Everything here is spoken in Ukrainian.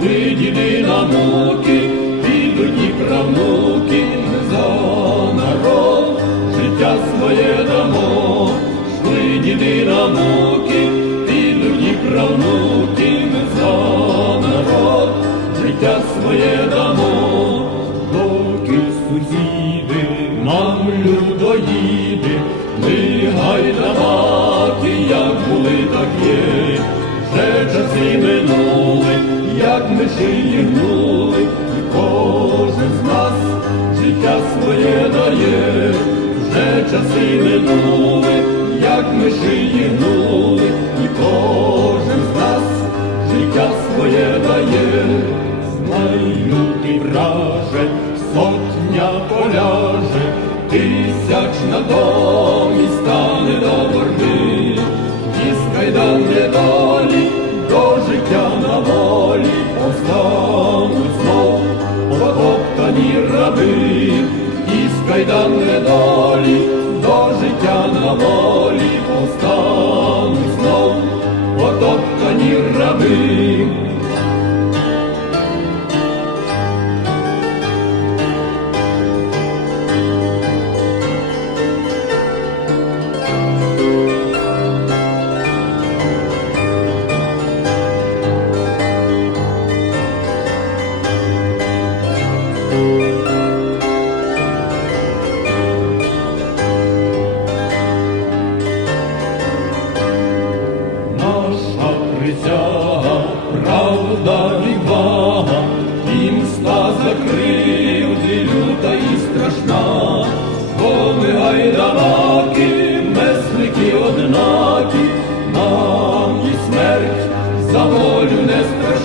шли діди на муки, правнуки, за народ, життя своє дамо, шли діди на життя своє дамо, доки сусіди нам людоїди, ми гайдамаки, як були, так є, вже часи минули, як ми шиї гнули, і кожен з нас життя своє дає, вже часи минули, як ми шиї гнули, ти сотня поляже, тисячна домі стане до борги, із кайдан недолі до життя на волі. Повстануть знов потоптані раби, із кайдан недолі до життя на волі правда відвага, і мста закривди люта і страшна, бо ми гайдамаки, месники однакі, нам і смерть за волю не страшна.